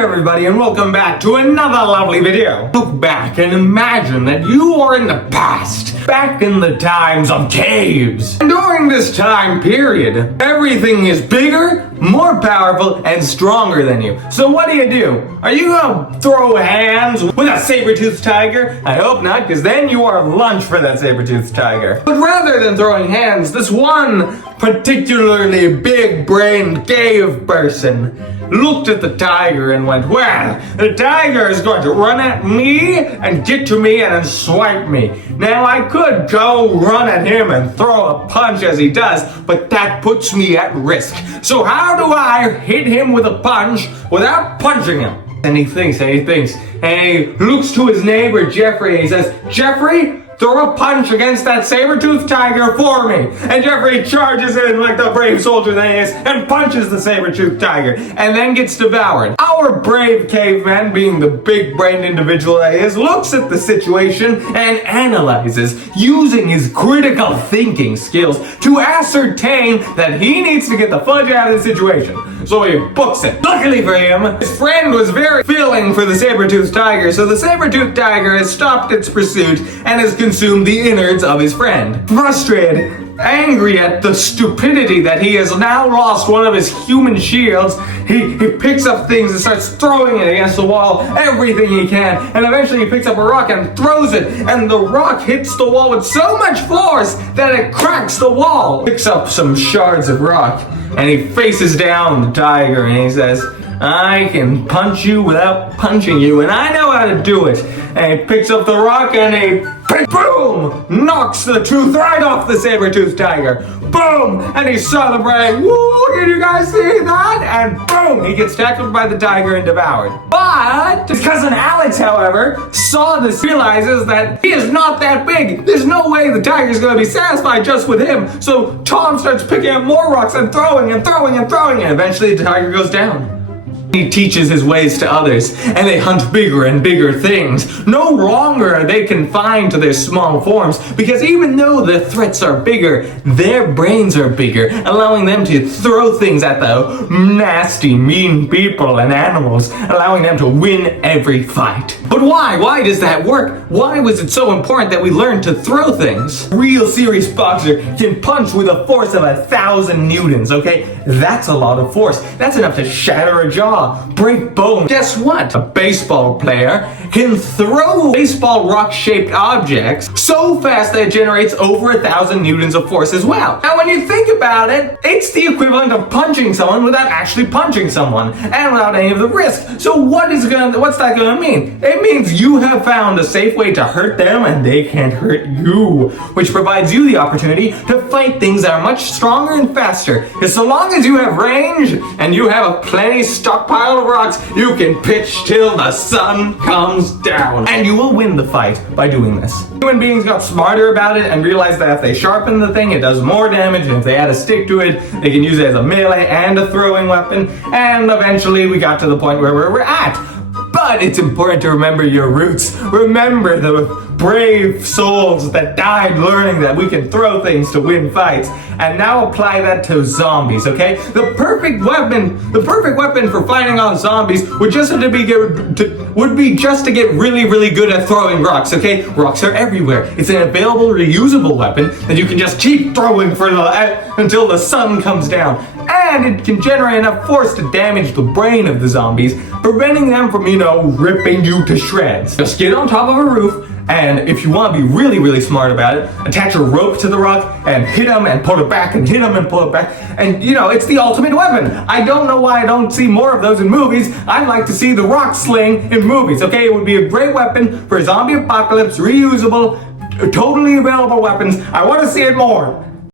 there everybody, and welcome back to another lovely video. Look back and imagine that you are in the past, back in the times of caves. And during this time period, everything is bigger, more powerful, and stronger than you. So what do? Are you gonna throw hands with a saber-toothed tiger? I hope not, because then you are lunch for that saber-toothed tiger. But rather than throwing hands, this one particularly big-brained cave person looked at the tiger and went, well, the tiger is going to run at me and get to me and then swipe me. Now I could go run at him and throw a punch as he does, but that puts me at risk. So how do I hit him with a punch without punching him? And he thinks, and he looks to his neighbor Jeffrey and he says, Jeffrey, throw a punch against that saber-toothed tiger for me. And Jeffrey charges in like the brave soldier that he is and punches the saber-toothed tiger and then gets devoured. Our brave caveman, being the big-brained individual that he is, looks at the situation and analyzes, using his critical thinking skills to ascertain that he needs to get the fudge out of the situation. So he books it. Luckily for him, his friend was very feeling for the saber-toothed tiger, so the saber-toothed tiger has stopped its pursuit and has consumed the innards of his friend. Frustrated, angry at the stupidity that he has now lost one of his human shields, he picks up things and starts throwing it against the wall, everything he can, and eventually he picks up a rock and throws it, and the rock hits the wall with so much force that it cracks the wall. Picks up some shards of rock, and he faces down the tiger and he says, I can punch you without punching you, and I know how to do it. And he picks up the rock and he, boom, knocks the tooth right off the saber-toothed tiger. Boom! And he's celebrating. Woo! Did you guys see that? And boom! He gets tackled by the tiger and devoured. But his cousin Alex, however, saw this, realizes that he is not that big. There's no way the tiger's gonna be satisfied just with him. So Tom starts picking up more rocks and throwing and throwing and throwing, and eventually the tiger goes down. He teaches his ways to others, and they hunt bigger and bigger things. No longer are they confined to their small forms, because even though their threats are bigger, their brains are bigger, allowing them to throw things at the nasty, mean people and animals, allowing them to win every fight. But why? Why does that work? Why was it so important that we learn to throw things? A real serious boxer can punch with a force of 1,000 newtons, okay? That's a lot of force. That's enough to shatter a jaw, break bones. Guess what? A baseball player can throw baseball rock-shaped objects so fast that it generates over 1,000 newtons of force as well. Now when you think about it, it's the equivalent of punching someone without actually punching someone and without any of the risk. So what's that gonna mean? It means you have found a safe way to hurt them and they can't hurt you, which provides you the opportunity to fight things that are much stronger and faster. Because so long as you have range and you have a plenty stockpile of rocks, you can pitch till the sun comes down. And you will win the fight by doing this. Human beings got smarter about it and realized that if they sharpen the thing, it does more damage, and if they add a stick to it, they can use it as a melee and a throwing weapon, and eventually we got to the point where we're at. But it's important to remember your roots. Remember the brave souls that died learning that we can throw things to win fights. And now apply that to zombies, okay? The perfect weapon for fighting off zombies would be just to get really, really good at throwing rocks, okay? Rocks are everywhere. It's an available, reusable weapon that you can just keep throwing until the sun comes down. And it can generate enough force to damage the brain of the zombies, preventing them from, ripping you to shreds. Just get on top of a roof, and if you want to be really, really smart about it, attach a rope to the rock and hit them and pull it back and hit them and pull it back. And, it's the ultimate weapon. I don't know why I don't see more of those in movies. I'd like to see the rock sling in movies, okay? It would be a great weapon for a zombie apocalypse, reusable, totally available weapons. I want to see it more.